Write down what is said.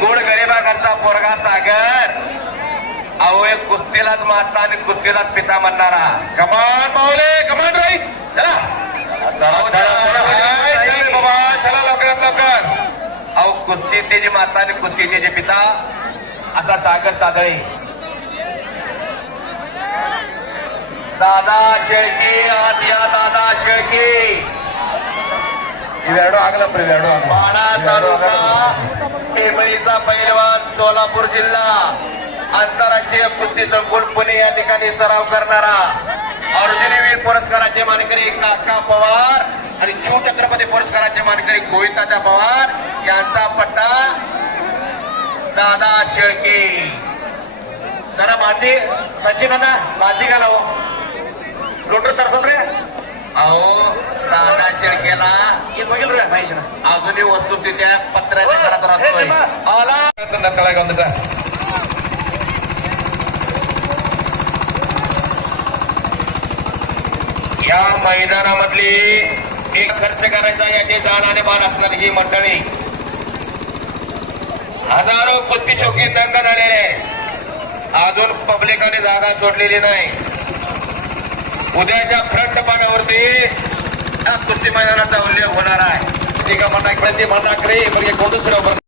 गोड गरिबाकडचा पोरगा सागर. अहो एक कुस्तीलाच माता आणि कुस्तीलाच पिता म्हणणारा. कमान माऊले कमान राई. चला. चला, चला, बाबा लवकरात लवकर. अहो कुस्ती त्याची माता आणि कुस्ती त्याचे पिता असा सागर सादळे दादा शेळके आत या दादा शेळके. वेडो आगला प्रे वेडो तालुका. कुस्तीचा पैलवान सोलापूर जिल्हा आंतरराष्ट्रीय कुस्ती संकुल पुणे या ठिकाणी सराव करणारा अर्जुनवीर पुरस्काराचे मानकरी काका पवार आणि शिव छत्रपती पुरस्काराचे मानकरी गोविंदाचा पवार यांचा पट्टा दादा शेळके. जरा बांधी सचिन ना माती घाला हो लोटर तरसून रे. अहो दादा शेळकेला या मैदानामधली एक खर्च करायचा याची जाण आणि मान असणारी ही मंडळी. हजारो कुस्ती शौकी दंग झालेले. आहे. अजून पब्लिकाने जागा सोडलेली नाही. उद्याच्या फ्रंट पानावरती कुस्ती मैदानाचा उल्लेख होणार आहे. ठीक आहे म्हणा इकडे ते रे एक कोण